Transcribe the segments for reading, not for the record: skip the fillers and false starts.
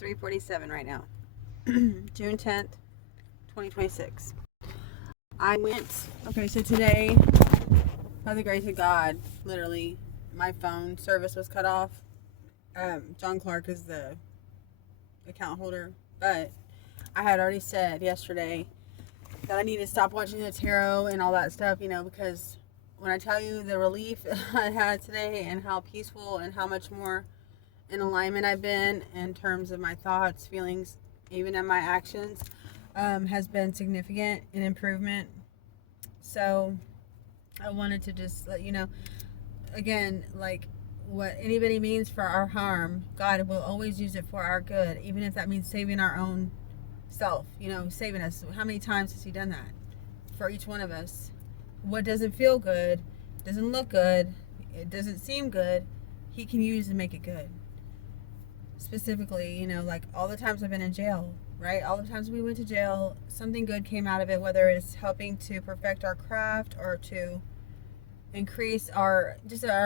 3:47 right now. June 10th, 2026. I went, okay, so today, by the grace of God, literally, my phone service was cut off. John Clark is the account holder, but I had already said yesterday that I need to stop watching the tarot and all that stuff, because when I tell you the relief I had today and how peaceful and how much more in alignment I've been in terms of my thoughts, feelings, even in my actions, has been significant in improvement. So I wanted to just let you know, again, like what anybody means for our harm, God will always use it for our good, even if that means saving our own self, saving us. How many times has He done that for each one of us? What doesn't feel good, doesn't look good, it doesn't seem good, He can use to make it good. Specifically, like all the times I've been in jail, right? All the times we went to jail, something good came out of it, whether it's helping to perfect our craft or to increase our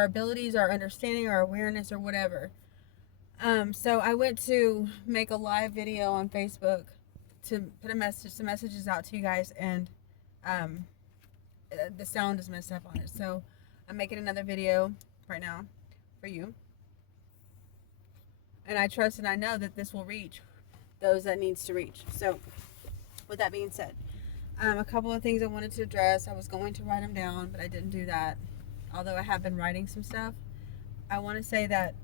abilities, our understanding, our awareness, or whatever. So I went to make a live video on Facebook to put some messages out to you guys, and the sound is messed up on it. So I'm making another video right now for you. And I trust and I know that this will reach those that needs to reach. So with that being said, a couple of things I wanted to address. I was going to write them down, but I didn't do that. Although I have been writing some stuff. I want to say that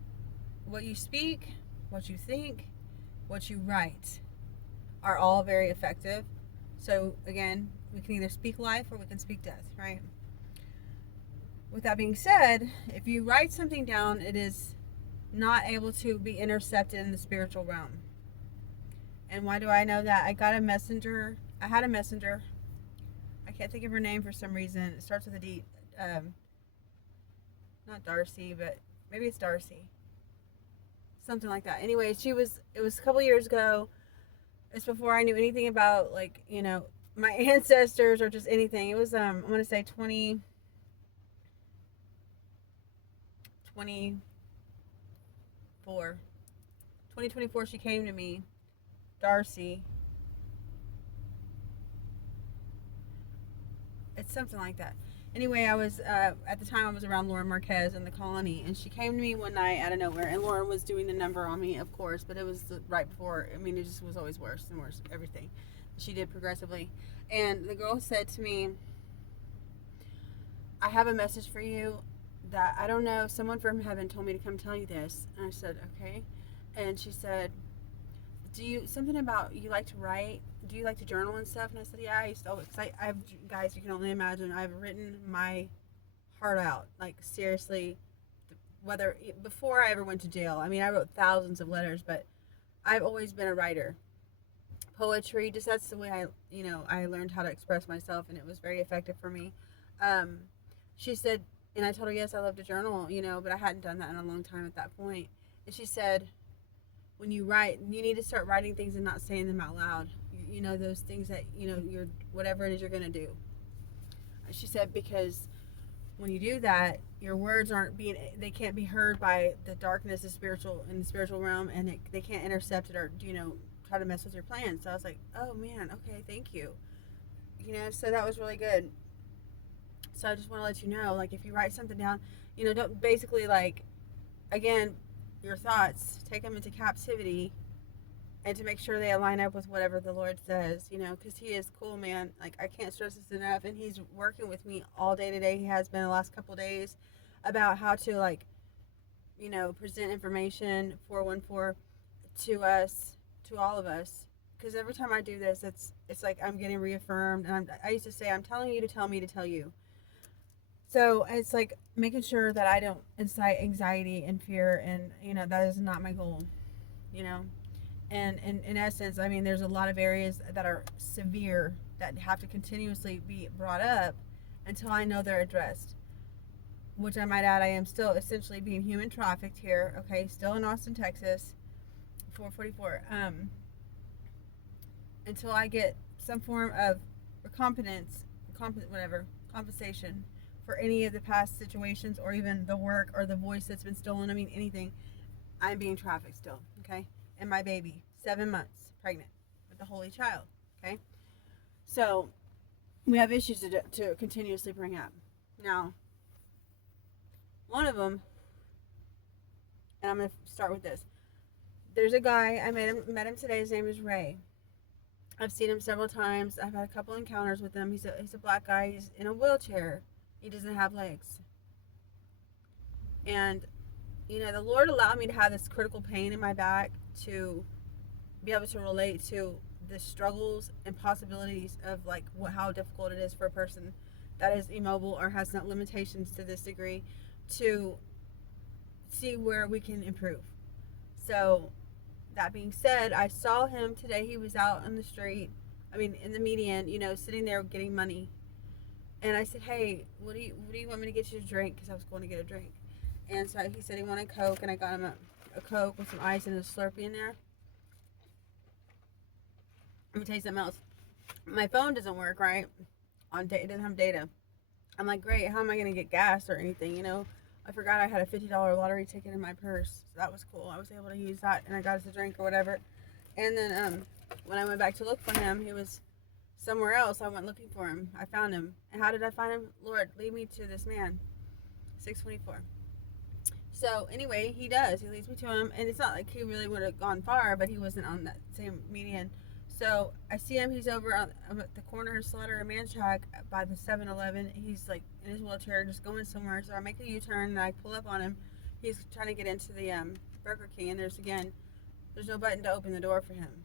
what you speak, what you think, what you write are all very effective. So again, we can either speak life or we can speak death, right? With that being said, if you write something down, it is not able to be intercepted in the spiritual realm. And why do I know that? I had a messenger. I can't think of her name for some reason. It starts with a D. Not Darcy, but maybe it's Darcy. Something like that. Anyway, it was a couple years ago. It's before I knew anything about, my ancestors or just anything. It was, I want to say 2024, she came to me, Darcy. It's something like that. Anyway, I was, at the time I was around Lauren Marquez in the colony, and she came to me one night out of nowhere, and Lauren was doing the number on me, of course, but it was right before, it just was always worse and worse, everything. She did progressively. And the girl said to me, I have a message for you that I don't know, someone from heaven told me to come tell you this. And I said, okay. And she said, something about you like to write? Do you like to journal and stuff? And I said, yeah, I used to always, because I've, guys, you can only imagine, I've written my heart out, like seriously, before I ever went to jail. I mean, I wrote thousands of letters, but I've always been a writer. Poetry, just that's the way I learned how to express myself, and it was very effective for me. She said, and I told her, yes, I love to journal, but I hadn't done that in a long time at that point. And she said, when you write, you need to start writing things and not saying them out loud. Those things that, you're, whatever it is you're going to do. She said, because when you do that, your words they can't be heard by the darkness in the spiritual realm, and they can't intercept it or, try to mess with your plans. So I was like, oh man, okay, thank you. So that was really good. So I just want to let you know, if you write something down, don't basically, again, your thoughts, take them into captivity and to make sure they align up with whatever the Lord says, because He is cool, man. I can't stress this enough. And He's working with me all day today. He has been the last couple of days about how to, present information 414 to us, to all of us. Because every time I do this, it's like I'm getting reaffirmed. And I used to say, I'm telling you to tell me to tell you. So it's like making sure that I don't incite anxiety and fear, and that is not my goal. And in essence, there's a lot of areas that are severe that have to continuously be brought up until I know they're addressed. Which I might add, I am still essentially being human trafficked here. Okay, still in Austin, Texas, 444. Until I get some form of compensation for any of the past situations, or even the work or the voice that's been stolen. Anything. I'm being trafficked still, okay? and my baby, 7 months pregnant with the Holy Child. Okay, so we have issues to continuously bring up. Now, one of them, and I'm going to start with this. There's a guy, I met him today. His name is Ray. I've seen him several times. I've had a couple encounters with him. He's a black guy. He's in a wheelchair. He doesn't have legs. And, the Lord allowed me to have this critical pain in my back to be able to relate to the struggles and possibilities of how difficult it is for a person that is immobile or has not limitations to this degree to see where we can improve. So that being said, I saw him today. He was out on the street, in the median, sitting there getting money. And I said, hey, what do you want me to get you to drink? Because I was going to get a drink. And so he said he wanted Coke, and I got him a Coke with some ice and a Slurpee in there. Let me tell you something else. My phone doesn't work, right? It doesn't have data. I'm like, great, how am I going to get gas or anything, I forgot I had a $50 lottery ticket in my purse. So that was cool. I was able to use that, and I got us a drink or whatever. And then when I went back to look for him, he was somewhere else. I went looking for him. I found him. And how did I find him? Lord, lead me to this man. 624. So anyway, he does. He leads me to him, and it's not like he really would have gone far, but he wasn't on that same median. So I see him. He's over at the corner of Slaughter and Manchac by the 7-Eleven. He's like in his wheelchair, just going somewhere. So I make a U-turn and I pull up on him. He's trying to get into the Burger King, and there's no button to open the door for him.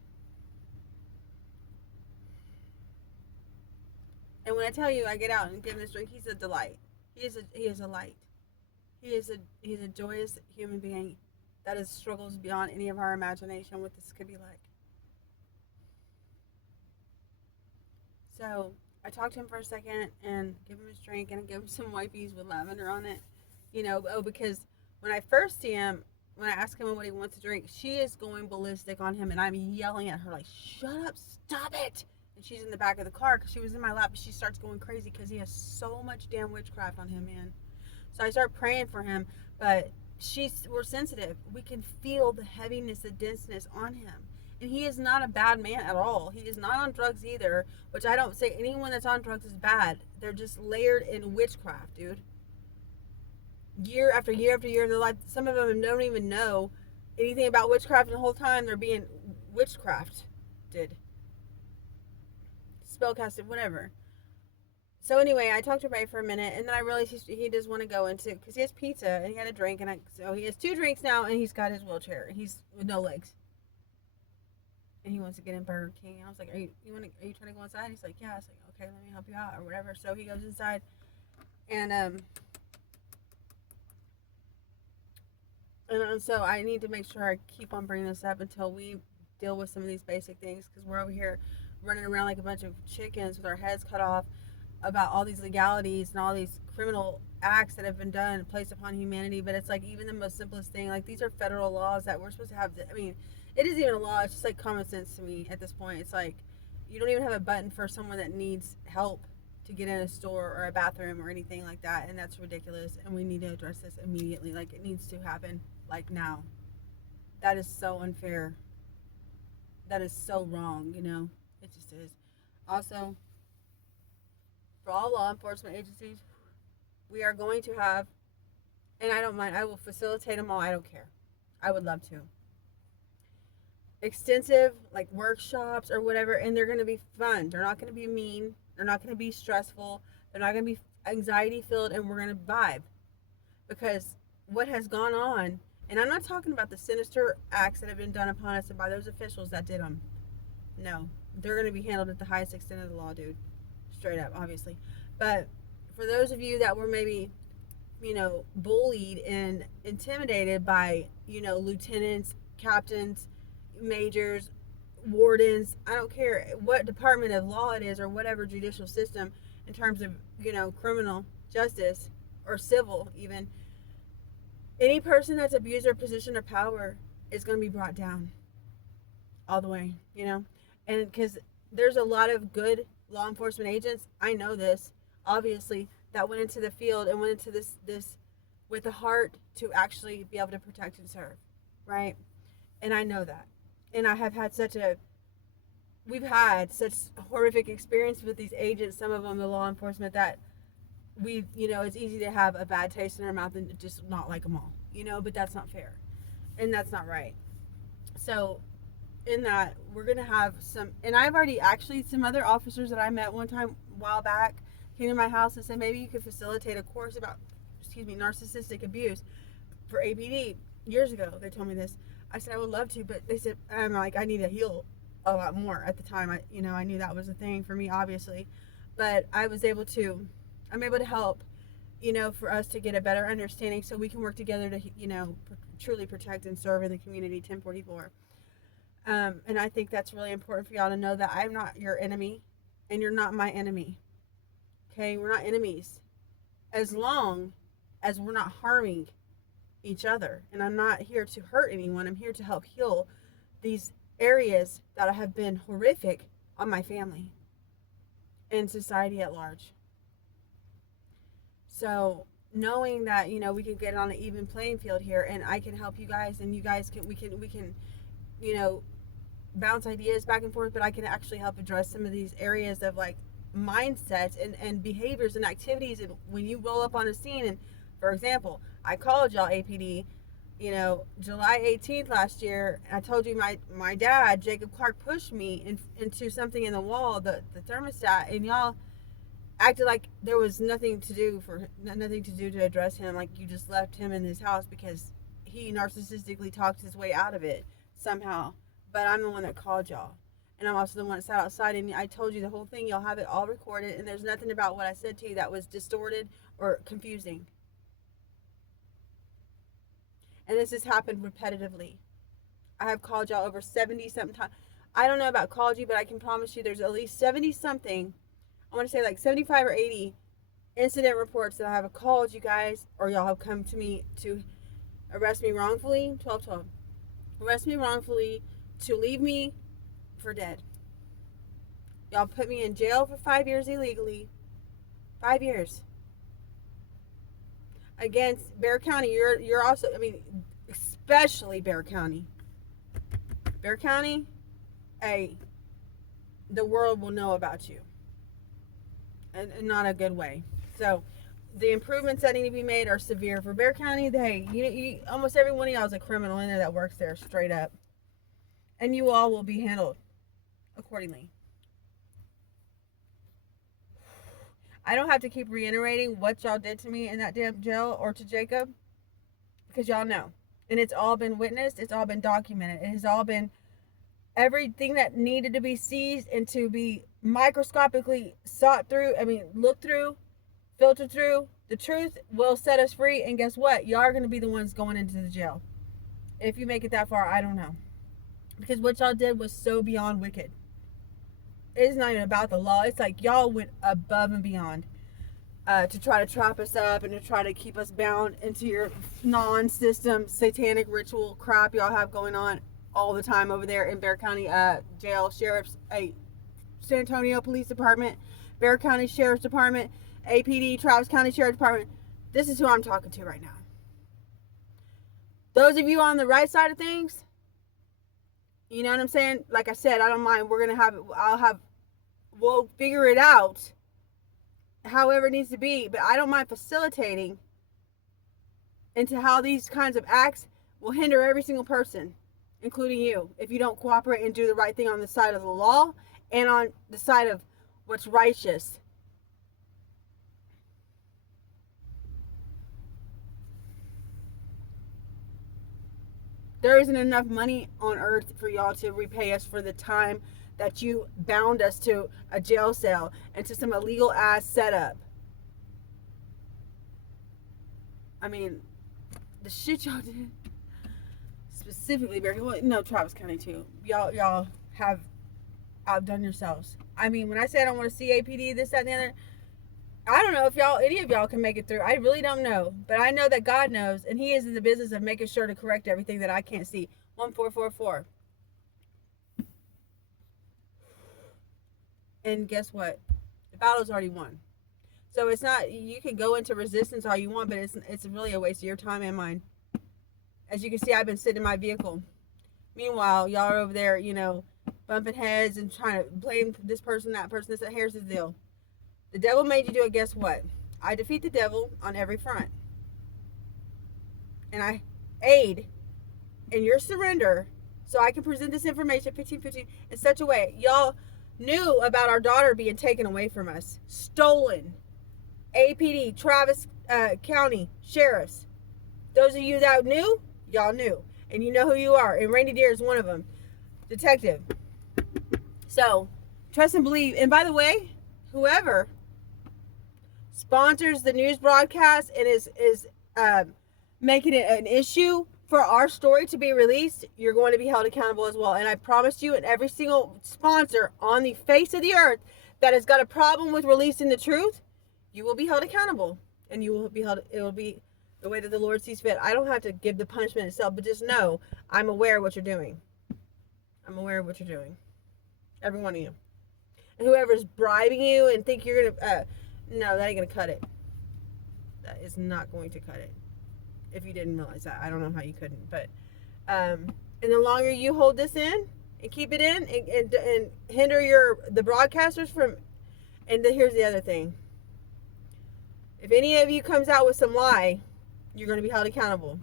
And when I tell you, I get out and give him this drink. He's a delight. He is a light. He's a joyous human being that is struggles beyond any of our imagination what this could be like. So I talked to him for a second and give him his drink, and I give him some wipes with lavender on it. Because when I first see him, when I ask him what he wants to drink, she is going ballistic on him, and I'm yelling at her like, shut up, stop it. And she's in the back of the car because she was in my lap, but she starts going crazy because he has so much damn witchcraft on him, man. So I start praying for him, but we're sensitive. We can feel the heaviness, the denseness on him. And he is not a bad man at all. He is not on drugs either, which I don't say anyone that's on drugs is bad. They're just layered in witchcraft, dude. Year after year after year of their life, some of them don't even know anything about witchcraft, and the whole time they're being witchcrafted, spellcasted, whatever. So anyway, I talked to Ray for a minute, and then I realized he does want to go into, because he has pizza and he had a drink, and so he has 2 drinks now, and he's got his wheelchair. He's with no legs, and he wants to get in Burger King. I was like, are you trying to go inside? He's like, yeah. I was like, okay, let me help you out or whatever. So he goes inside, and so I need to make sure I keep on bringing this up until we deal with some of these basic things, because we're over here running around like a bunch of chickens with our heads cut off about all these legalities and all these criminal acts that have been done and placed upon humanity. But it's like even the most simplest thing, like these are federal laws that we're supposed to have. It isn't even a law. It's just like common sense to me at this point. It's like you don't even have a button for someone that needs help to get in a store or a bathroom or anything like that, and that's ridiculous, and we need to address this immediately. Like, it needs to happen like now. That is so unfair. That is so wrong, it just is. Also, for all law enforcement agencies, we are going to have, and I don't mind, I will facilitate them all. I don't care. I would love to. Extensive like workshops or whatever, and they're going to be fun. They're not going to be mean. They're not going to be stressful. They're not going to be anxiety filled, and we're going to vibe. Because what has gone on, and I'm not talking about the sinister acts that have been done upon us and by those officials that did them. No, they're going to be handled at the highest extent of the law, dude. Straight up, obviously. But for those of you that were maybe, bullied and intimidated by, lieutenants, captains, majors, wardens, I don't care what department of law it is or whatever judicial system in terms of, criminal justice or civil even, any person that's abused their position of power is going to be brought down all the way, and because there's a lot of good law enforcement agents, I know this, obviously, that went into the field and went into this with a heart to actually be able to protect and serve, right? And I know that. And we've had such horrific experience with these agents, some of them the law enforcement, that it's easy to have a bad taste in our mouth and just not like them all, but that's not fair. And that's not right. So in that, we're going to have and I've already some other officers that I met one time a while back came to my house and said, maybe you could facilitate a course about, narcissistic abuse for APD. Years ago, they told me this. I said, I would love to, but they said, I'm like, I need to heal a lot more. At the time, I knew that was a thing for me, obviously, but I'm able to help, for us to get a better understanding so we can work together to, truly protect and serve in the community. 1044. And I think that's really important for y'all to know that I'm not your enemy and you're not my enemy. Okay? We're not enemies as long as we're not harming each other. And I'm not here to hurt anyone. I'm here to help heal these areas that have been horrific on my family and society at large. So knowing that, we can get on an even playing field here, and I can help you guys, and you guys can, we can, bounce ideas back and forth, but I can actually help address some of these areas of like mindsets and behaviors and activities. And when you roll up on a scene, and for example, I called y'all APD, July 18th last year, and I told you my dad, Jacob Clark, pushed me into something in the wall, the thermostat, and y'all acted like there was nothing to do to address him, like you just left him in his house because he narcissistically talked his way out of it somehow. But I'm the one that called y'all, and I'm also the one that sat outside, and I told you the whole thing. Y'all have it all recorded, and there's nothing about what I said to you that was distorted or confusing. And this has happened repetitively. I have called y'all over 70 something times. I don't know about called you, but I can promise you there's at least 70 something, I want to say like 75 or 80 incident reports that I have called you guys, or y'all have come to me to arrest me wrongfully. 1212. Arrest me wrongfully, to leave me for dead. Y'all put me in jail for 5 years illegally. 5 years. Against Bexar County, you're also, especially Bexar County. Bexar County, the world will know about you. And not a good way. So the improvements that need to be made are severe. For Bexar County, you almost every one of y'all is a criminal in there that works there, straight up. And you all will be handled accordingly. I don't have to keep reiterating what y'all did to me in that damn jail or to Jacob, because y'all know. And it's all been witnessed. It's all been documented. It has all been everything that needed to be seized and to be microscopically looked through, filtered through. The truth will set us free. And guess what? Y'all are going to be the ones going into the jail. If you make it that far, I don't know. Because what y'all did was so beyond wicked. It's not even about the law. It's like y'all went above and beyond to try to trap us up and to try to keep us bound into your non-system satanic ritual crap y'all have going on all the time over there in Bexar County Jail, Sheriff's, San Antonio Police Department, Bexar County Sheriff's Department, APD, Travis County Sheriff's Department. This is who I'm talking to right now. Those of you on the right side of things, you know what I'm saying? Like I said, I don't mind. We'll figure it out however it needs to be, but I don't mind facilitating into how these kinds of acts will hinder every single person, including you, if you don't cooperate and do the right thing on the side of the law and on the side of what's righteous. There isn't enough money on earth for y'all to repay us for the time that you bound us to a jail cell and to some illegal ass setup. The shit y'all did, specifically Travis County too. Y'all have outdone yourselves. When I say I don't want to see APD, this, that, and the other, I don't know if any of y'all can make it through. I really don't know. But I know that God knows, and He is in the business of making sure to correct everything that I can't see. 1444. And guess what? The battle's already won. So it's not, you can go into resistance all you want, but it's really a waste of your time and mine. As you can see, I've been sitting in my vehicle Meanwhile, y'all are over there, bumping heads and trying to blame this person, that person. This, here's the deal. The devil made you do it. Guess what? I defeat the devil on every front. And I aid in your surrender so I can present this information 1515 in such a way. Y'all knew about our daughter being taken away from us, stolen. APD, Travis County Sheriffs. Those of you that knew, y'all knew. And you know who you are. And Randy Deere is one of them. Detective. So, trust and believe. And by the way, whoever sponsors the news broadcast and is making it an issue for our story to be released, you're going to be held accountable as well. And I promise you, and every single sponsor on the face of the earth that has got a problem with releasing the truth, you will be held accountable. And you will be held, it will be the way that the Lord sees fit. I don't have to give the punishment itself, but just know I'm aware of what you're doing. I'm aware of what you're doing. Every one of you. And whoever's bribing you and think you're going to, no, that ain't going to cut it. That is not going to cut it. If you didn't realize that. I don't know how you couldn't. But, and the longer you hold this in and keep it in and hinder the broadcasters from, and here's the other thing. If any of you comes out with some lie, you're going to be held accountable.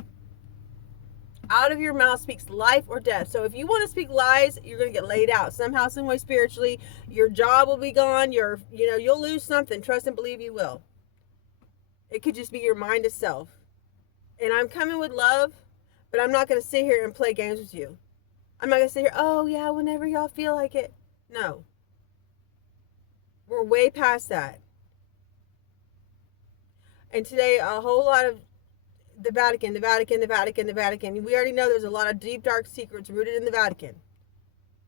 Out of your mouth speaks life or death. So if you want to speak lies, you're going to get laid out somehow, some way spiritually. Your job will be gone. You'll lose something. Trust and believe you will. It could just be your mind itself. And I'm coming with love, but I'm not going to sit here and play games with you. I'm not going to sit here, oh yeah, whenever y'all feel like it. No. We're way past that. And today, a whole lot of the Vatican. We already know there's a lot of deep, dark secrets rooted in the Vatican.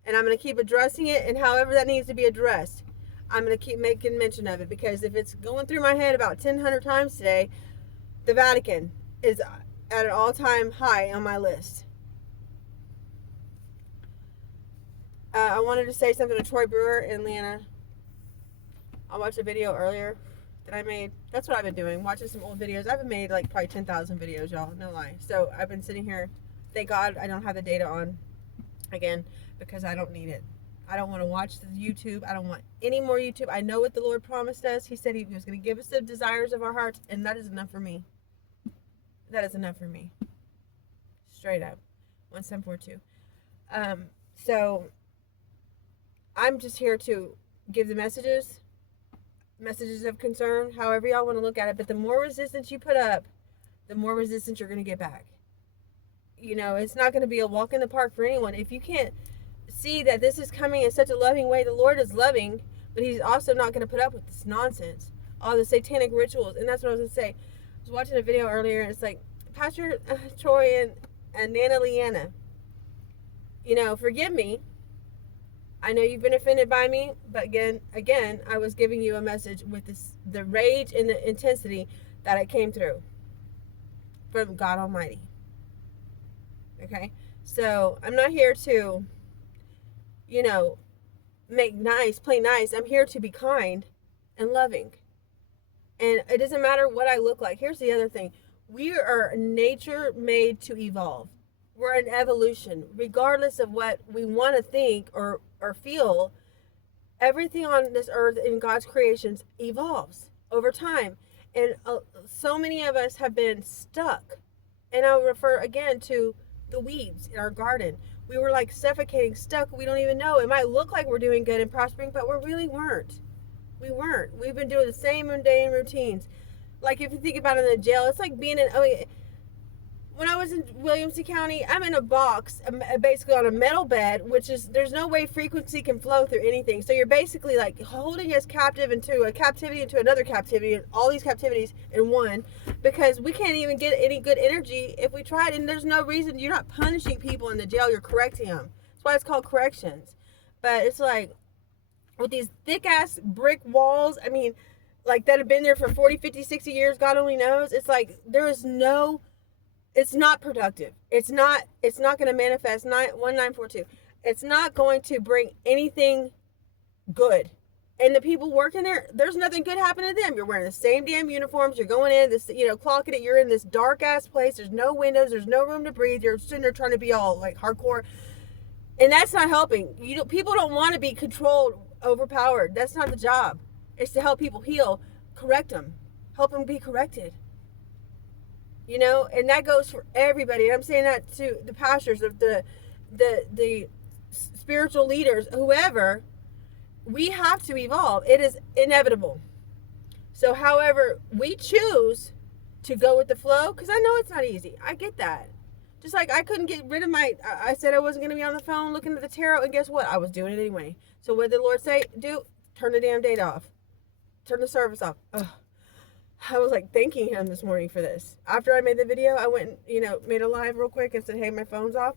And I'm going to keep addressing it, and however that needs to be addressed, I'm going to keep making mention of it. Because if it's going through my head about 1,000 times today, the Vatican is at an all-time high on my list. I wanted to say something to Troy Brewer in Atlanta. I watched a video earlier that I made. That's what I've been doing, watching some old videos. I've made like probably 10,000 videos, y'all, no lie. So I've been sitting here. Thank God I don't have the data on again, because I don't need it. I don't want to watch the YouTube. I don't want any more YouTube. I know what the Lord promised us. He said he was going to give us the desires of our hearts, and that is enough for me. That is enough for me. Straight up. 1742. So I'm just here to give the messages of concern, however y'all want to look at it. But the more resistance you put up, the more resistance you're going to get back. It's not going to be a walk in the park for anyone. If you can't see that this is coming in such a loving way, the Lord is loving, but he's also not going to put up with this nonsense, all the satanic rituals. And that's what I was going to say. I was watching a video earlier, and it's like, Pastor Troy and Nana Leanna, forgive me. I know you've been offended by me, but again, I was giving you a message with the rage and the intensity that it came through from God Almighty. Okay? So, I'm not here to, play nice. I'm here to be kind and loving. And it doesn't matter what I look like. Here's the other thing. We are nature made to evolve. We're an evolution. Regardless of what we want to think or feel, everything on this earth in God's creations evolves over time. And so many of us have been stuck. And I'll refer again to the weeds in our garden. We were like suffocating, stuck. We don't even know. It might look like we're doing good and prospering, but we really weren't. We weren't. We've been doing the same mundane routines. Like if you think about it in the jail, it's like being when I was in Williamson County, I'm in a box, basically on a metal bed, which is, there's no way frequency can flow through anything. So you're basically like holding us captive into a captivity, into another captivity, and all these captivities in one, because we can't even get any good energy if we tried. And there's no reason. You're not punishing people in the jail, you're correcting them. That's why it's called corrections. But it's like, with these thick ass brick walls, like that have been there for 40, 50, 60 years, God only knows. It's like, it's not productive. It's not going to manifest 1942. It's not going to bring anything good. And the people working there, there's nothing good happening to them. You're wearing the same damn uniforms. You're going in this, clocking it. You're in this dark ass place. There's no windows. There's no room to breathe. You're sitting there trying to be all like hardcore. And that's not helping. People don't want to be controlled, overpowered. That's not the job. It's to help people heal, correct them, help them be corrected. And that goes for everybody. And I'm saying that to the pastors, of the spiritual leaders, whoever. We have to evolve. It is inevitable. So, however, we choose to go with the flow, because I know it's not easy. I get that. Just like I couldn't get rid of I said I wasn't going to be on the phone looking at the tarot, and guess what? I was doing it anyway. So what did the Lord say? Turn the damn data off. Turn the service off. Ugh. I was like thanking him this morning for this. After I made the video, I went and, made a live real quick and said, hey, my phone's off.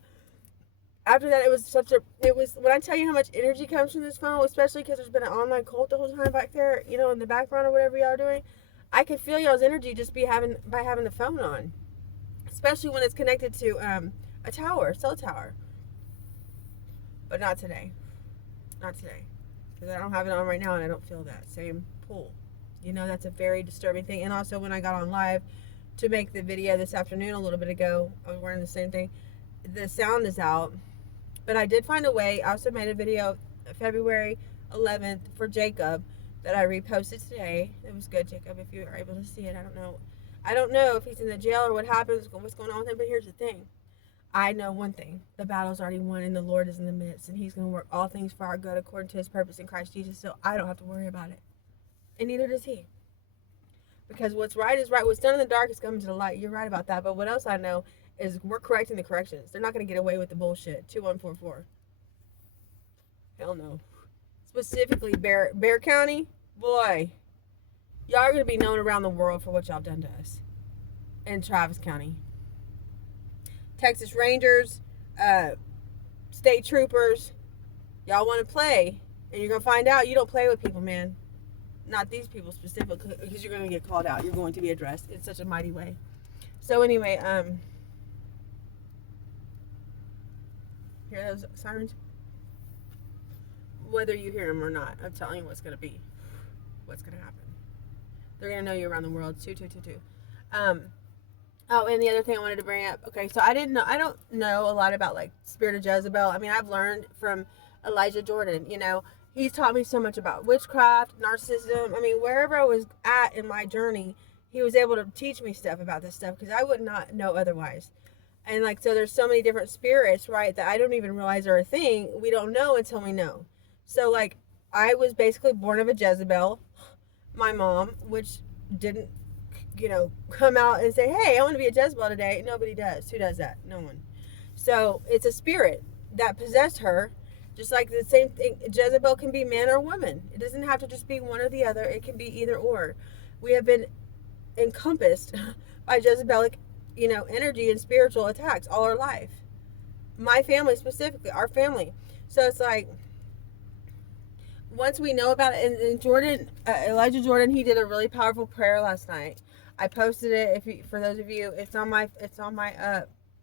After that, when I tell you how much energy comes from this phone, especially because there's been an online cult the whole time back there, in the background or whatever y'all are doing, I can feel y'all's energy just by having the phone on. Especially when it's connected to a cell tower. But not today. Not today. Because I don't have it on right now and I don't feel that same pull. That's a very disturbing thing. And also when I got on live to make the video this afternoon a little bit ago, I was wearing the same thing. The sound is out. But I did find a way. I also made a video February 11th for Jacob that I reposted today. It was good, Jacob, if you were able to see it. I don't know if he's in the jail or what happens, what's going on with him, but here's the thing. I know one thing. The battle's already won and the Lord is in the midst, and he's going to work all things for our good according to his purpose in Christ Jesus, so I don't have to worry about it. And neither does he. Because what's right is right. What's done in the dark is coming to the light. You're right about that. But what else I know is we're correcting the corrections. They're not going to get away with the bullshit. 2144. Hell no. Specifically, Bexar County, boy, y'all are going to be known around the world for what y'all done to us. In Travis County. Texas Rangers, state troopers, y'all want to play, and you're going to find out you don't play with people, man. Not these people specifically, because you're going to get called out. You're going to be addressed in such a mighty way. So anyway, hear those sirens? Whether you hear them or not, I'm telling you what's going to happen. They're going to know you around the world. 2222. Oh, and the other thing I wanted to bring up. Okay, so I don't know a lot about like Spirit of Jezebel. I mean, I've learned from Elijah Jordan. He's taught me so much about witchcraft, narcissism. I mean, wherever I was at in my journey, he was able to teach me stuff about this stuff because I would not know otherwise. And so there's so many different spirits, right, that I don't even realize are a thing. We don't know until we know. So I was basically born of a Jezebel, my mom, which didn't, come out and say, hey, I want to be a Jezebel today. Nobody does. Who does that? No one. So it's a spirit that possessed her. Just like the same thing, Jezebel can be man or woman. It doesn't have to just be one or the other. It can be either or. We have been encompassed by Jezebelic, energy and spiritual attacks all our life. My family specifically, our family. So it's once we know about it, and Jordan, Elijah Jordan, he did a really powerful prayer last night. I posted it. For those of you, it's on my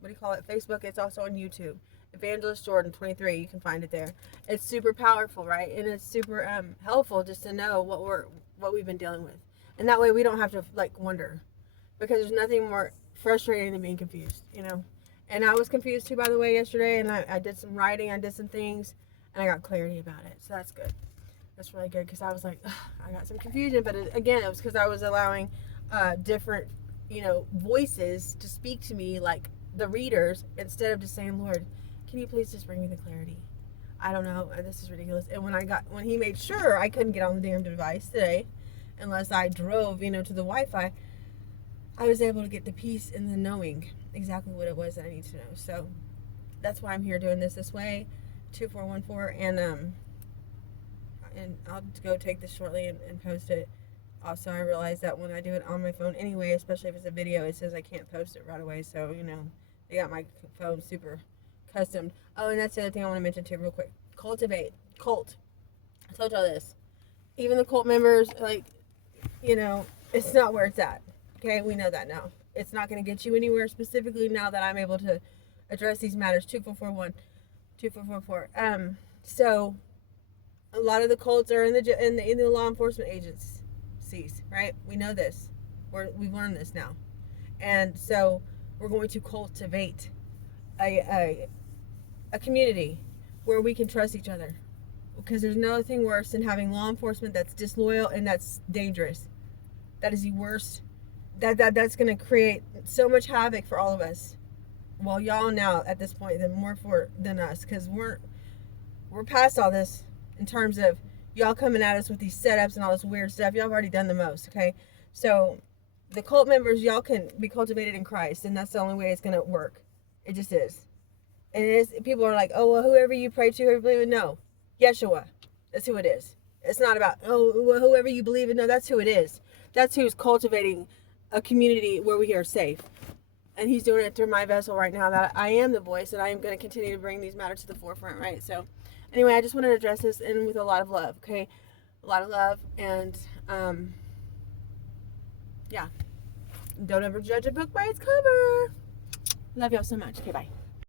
Facebook. It's also on YouTube. Evangelist Jordan 23. You can find it there. It's super powerful, right? And it's super helpful just to know what we've been dealing with, and that way we don't have to wonder, because there's nothing more frustrating than being confused, And I was confused too, by the way, yesterday, and I did some writing, I did some things, and I got clarity about it. So that's good. That's really good, because I was like, I got some confusion, but it was because I was allowing different, voices to speak to me, like the readers, instead of just saying, Lord, can you please just bring me the clarity? I don't know. This is ridiculous. And when he made sure I couldn't get on the damn device today, unless I drove, to the Wi-Fi, I was able to get the peace and the knowing exactly what it was that I need to know. So that's why I'm here doing this way, 2414, and I'll go take this shortly and post it. Also, I realized that when I do it on my phone anyway, especially if it's a video, it says I can't post it right away. So, they got my phone super custom. Oh, and that's the other thing I want to mention too real quick. Cultivate. Cult. I told y'all this. Even the cult members, it's not where it's at. Okay, we know that now. It's not going to get you anywhere, specifically now that I'm able to address these matters. 2444. So a lot of the cults are in the law enforcement agencies, right? We know this. We've learned this now, and so we're going to cultivate a community where we can trust each other. Because there's nothing worse than having law enforcement that's disloyal and that's dangerous. That is the worst. That's going to create so much havoc for all of us. Well, y'all now at this point, then more than us, because we're past all this in terms of y'all coming at us with these setups and all this weird stuff. Y'all have already done the most, okay? So the cult members, y'all can be cultivated in Christ, and that's the only way it's going to work. It just is. And it is. People are like, oh, well, whoever you pray to, whoever you believe in, no. Yeshua. That's who it is. It's not about, oh, well, whoever you believe in. No, that's who it is. That's who's cultivating a community where we are safe. And he's doing it through my vessel right now, that I am the voice, and I am going to continue to bring these matters to the forefront, right? So anyway, I just wanted to address this and with a lot of love, okay? A lot of love, and yeah. Don't ever judge a book by its cover. Love y'all so much. Okay, bye.